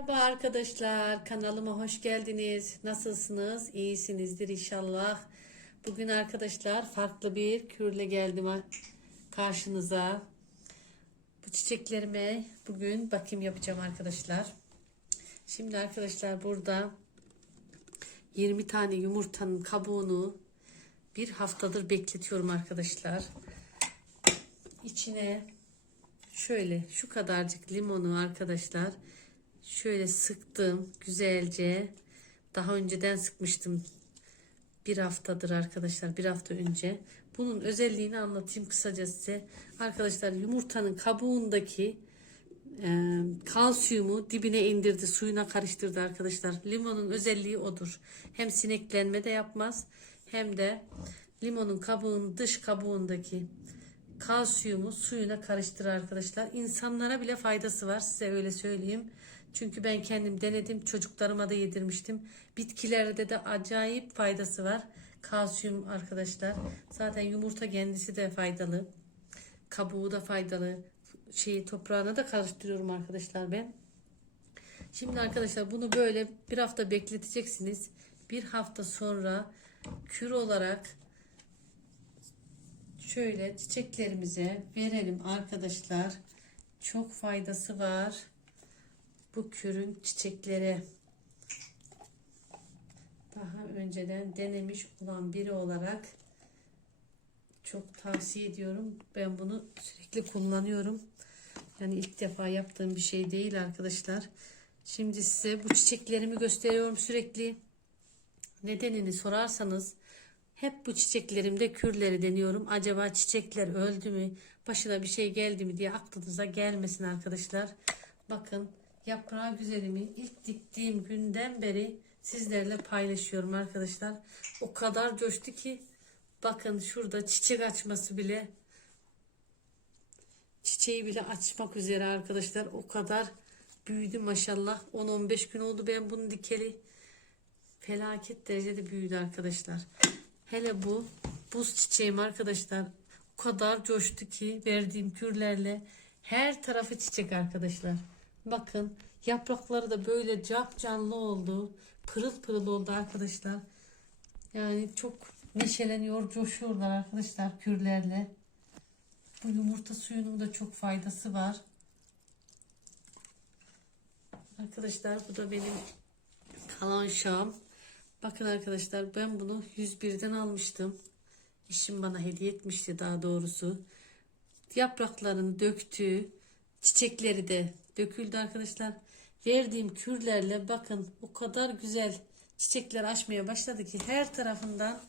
Merhaba arkadaşlar, kanalıma hoş geldiniz. Nasılsınız? İyisinizdir inşallah. Bugün arkadaşlar farklı bir kürle geldim karşınıza. Bu çiçeklerime bugün bakım yapacağım arkadaşlar. Şimdi arkadaşlar burada 20 tane yumurtanın kabuğunu bir haftadır bekletiyorum arkadaşlar. İçine şöyle şu kadarcık limonu arkadaşlar şöyle sıktım güzelce. Daha önceden sıkmıştım. Bir haftadır arkadaşlar bir hafta önce. Bunun özelliğini anlatayım kısaca size. Arkadaşlar yumurtanın kabuğundaki e, kalsiyumu dibine indirdi, suyuna karıştırdı arkadaşlar. Limonun özelliği odur. Hem sineklenme de yapmaz hem de limonun kabuğun dış kabuğundaki kalsiyumu suyuna karıştırır arkadaşlar. İnsanlara bile faydası var size öyle söyleyeyim. Çünkü ben kendim denedim çocuklarıma da yedirmiştim. Bitkilerde de acayip faydası var. Kalsiyum arkadaşlar. Zaten yumurta kendisi de faydalı. Kabuğu da faydalı. Şeyi toprağına da karıştırıyorum arkadaşlar ben. Şimdi arkadaşlar bunu böyle bir hafta bekleteceksiniz. Bir hafta sonra kür olarak şöyle çiçeklerimize verelim arkadaşlar. Çok faydası var bu kürün çiçeklere. Daha önceden denemiş olan biri olarak çok tavsiye ediyorum. Ben bunu sürekli kullanıyorum. Yani ilk defa yaptığım bir şey değil arkadaşlar. Şimdi size bu çiçeklerimi gösteriyorum sürekli. Nedenini sorarsanız hep bu çiçeklerimde kürleri deniyorum. Acaba çiçekler öldü mü? Başına bir şey geldi mi diye aklınıza gelmesin arkadaşlar. Bakın yaprağı güzelimi ilk diktiğim günden beri sizlerle paylaşıyorum arkadaşlar. O kadar coştu ki bakın şurada çiçek açması bile çiçeği bile açmak üzere arkadaşlar. O kadar büyüdü maşallah. 10-15 gün oldu ben bunu dikeli. Felaket derecede büyüdü arkadaşlar. Hele bu buz çiçeğim arkadaşlar o kadar coştu ki verdiğim kürlerle her tarafı çiçek arkadaşlar. Bakın yaprakları da böyle cap canlı oldu. Pırıl pırıl oldu arkadaşlar. Yani çok neşeleniyor, coşuyorlar arkadaşlar kürlerle. Bu yumurta suyunun da çok faydası var. Arkadaşlar bu da benim kalan şam. Bakın arkadaşlar ben bunu 101'den almıştım. Eşim bana hediye etmişti daha doğrusu. Yapraklarını döktü. Çiçekleri de döküldü arkadaşlar. Verdiğim kürlerle bakın o kadar güzel çiçekler açmaya başladı ki her tarafından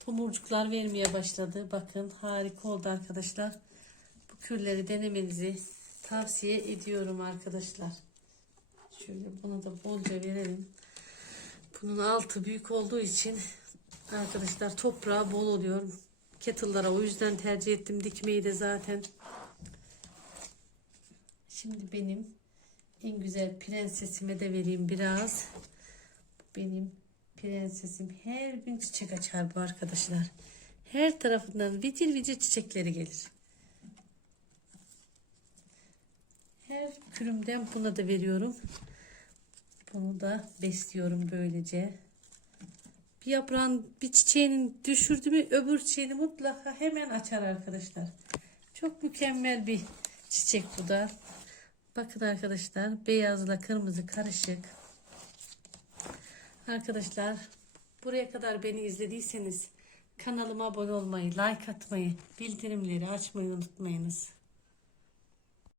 tomurcuklar vermeye başladı. Bakın harika oldu arkadaşlar. Bu kürleri denemenizi tavsiye ediyorum arkadaşlar. Şöyle bunu da bolca verelim. Bunun altı büyük olduğu için arkadaşlar toprağı bol oluyor. Kettle'lara o yüzden tercih ettim dikmeyi de zaten. Şimdi benim en güzel prensesime de vereyim biraz. Benim prensesim her gün çiçek açar bu arkadaşlar. Her tarafından vicir vicir çiçekleri gelir. Her kürümden buna da veriyorum. Bunu da besliyorum böylece. Bir yaprağın bir çiçeğinin düşürdü mü öbür çiçeğini mutlaka hemen açar arkadaşlar. Çok mükemmel bir çiçek bu da. Bakın arkadaşlar beyazla kırmızı karışık. Arkadaşlar buraya kadar beni izlediyseniz kanalıma abone olmayı, like atmayı, bildirimleri açmayı unutmayınız.